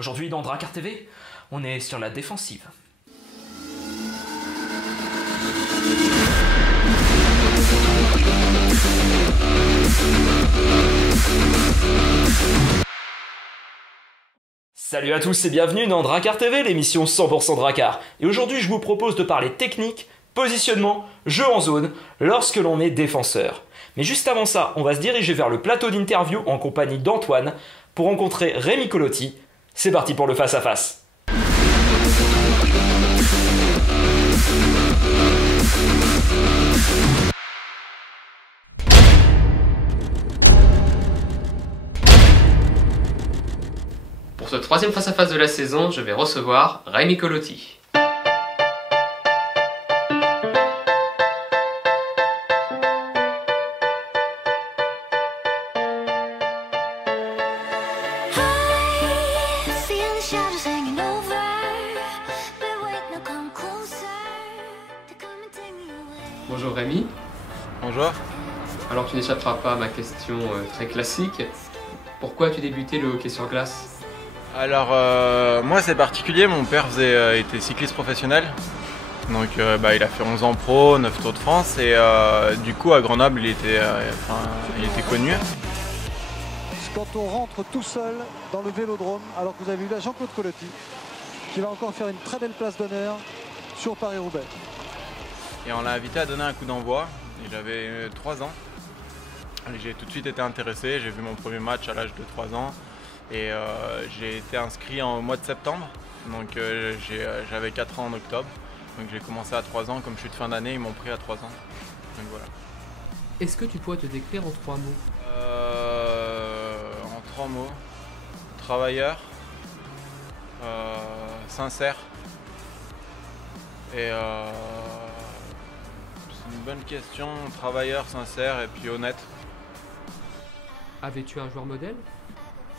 Aujourd'hui dans Drakkar TV, on est sur la défensive. Salut à tous et bienvenue dans Drakkar TV, l'émission 100% Drakkar. Et aujourd'hui je vous propose de parler technique, positionnement, jeu en zone, lorsque l'on est défenseur. Mais juste avant ça, on va se diriger vers le plateau d'interview en compagnie d'Antoine pour rencontrer Rémi Colotti. C'est parti pour le face-à-face. Pour ce troisième face-à-face de la saison, je vais recevoir Rémi Colotti. Bonjour Rémi. Bonjour. Alors tu n'échapperas pas à ma question très classique. Pourquoi as-tu débuté le hockey sur glace? Alors moi c'est particulier, mon père était cycliste professionnel. Donc il a fait 11 ans pro, 9 Tours de France et du coup à Grenoble il était connu. Quand on rentre tout seul dans le Vélodrome, alors que vous avez vu là Jean-Claude Colotti, qui va encore faire une très belle place d'honneur sur Paris-Roubaix. Et on l'a invité à donner un coup d'envoi, et j'avais 3 ans. J'ai tout de suite été intéressé, j'ai vu mon premier match à l'âge de 3 ans. Et j'ai été inscrit au mois de septembre, donc j'avais 4 ans en octobre. Donc j'ai commencé à 3 ans, comme je suis de fin d'année, ils m'ont pris à 3 ans. Donc voilà. Est-ce que tu pourrais te décrire en 3 mots? En 3 mots. Travailleur, sincère et c'est une bonne question, travailleur, sincère et puis honnête. Avais-tu un joueur modèle?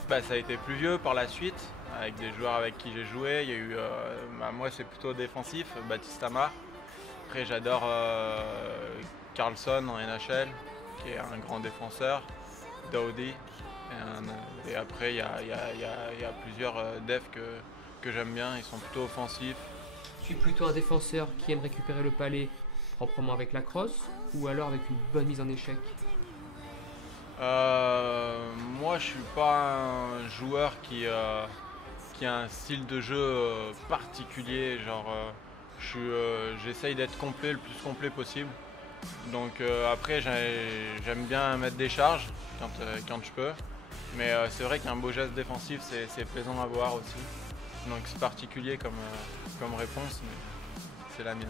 Ça a été plus vieux par la suite, avec des joueurs avec qui j'ai joué. Il y a eu, moi c'est plutôt défensif, Baptiste Amar. Après j'adore Carlson en NHL, qui est un grand défenseur, Dowdy. Et après il y a plusieurs defs que j'aime bien, ils sont plutôt offensifs. Tu es plutôt un défenseur qui aime récupérer le palais proprement avec la crosse ou alors avec une bonne mise en échec? Moi je suis pas un joueur qui a un style de jeu particulier, genre j'essaye d'être complet, le plus complet possible. Donc après j'aime bien mettre des charges quand je peux, mais c'est vrai qu'un beau geste défensif c'est plaisant à voir aussi. Donc c'est particulier comme réponse, mais c'est la mienne.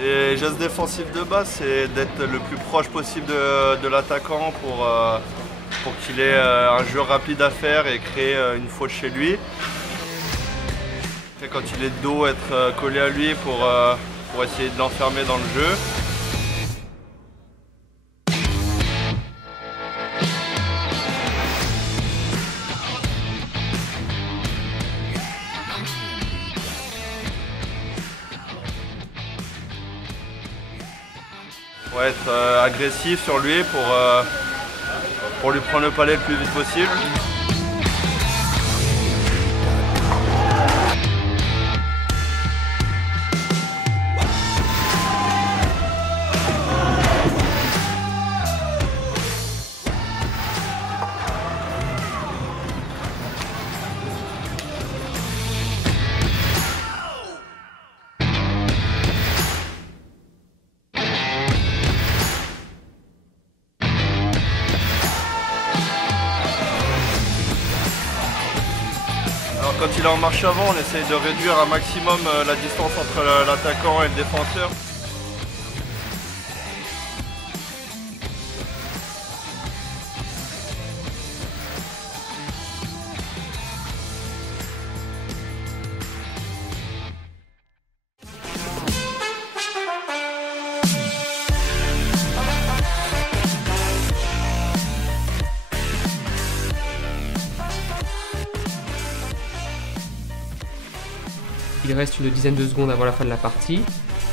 Les gestes défensifs de base, c'est d'être le plus proche possible de l'attaquant pour qu'il ait un jeu rapide à faire et créer une faute chez lui. Et quand il est de dos, être collé à lui pour essayer de l'enfermer dans le jeu. Être agressif sur lui pour lui prendre le palais le plus vite possible. Quand il est en marche avant, on essaye de réduire un maximum la distance entre l'attaquant et le défenseur. reste une dizaine de secondes avant la fin de la partie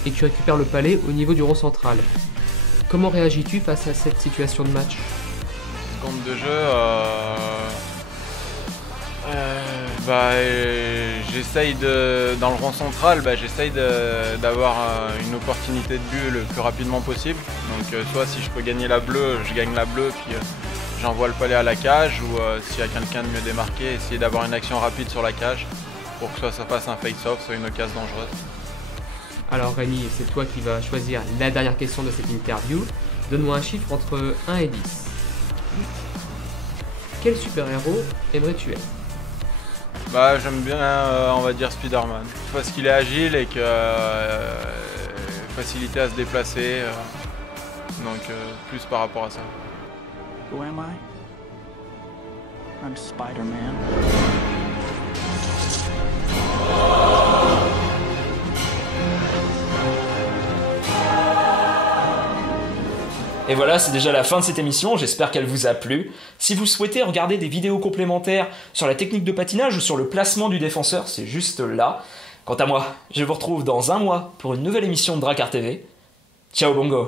et tu récupères le palais au niveau du rond central. Comment réagis-tu face à cette situation de match? Seconde de jeu, j'essaye dans le rond central, j'essaye d'avoir une opportunité de but le plus rapidement possible. Donc soit si je peux gagner la bleue, je gagne la bleue, puis j'envoie le palais à la cage, ou s'il y a quelqu'un de mieux démarqué, essayer d'avoir une action rapide sur la cage pour que soit ça fasse un face-off, soit une occasion dangereuse. Alors Rémi, c'est toi qui vas choisir la dernière question de cette interview. Donne-moi un chiffre entre 1 et 10. Quel super-héros aimerais-tu être? J'aime bien, on va dire Spider-Man, parce qu'il est agile et que facilité à se déplacer, donc plus par rapport à ça. Who am I? I'm Spider-Man. Et voilà, c'est déjà la fin de cette émission, j'espère qu'elle vous a plu. Si vous souhaitez regarder des vidéos complémentaires sur la technique de patinage ou sur le placement du défenseur, c'est juste là. Quant à moi, je vous retrouve dans un mois pour une nouvelle émission de Drakkar TV. Ciao Bongo!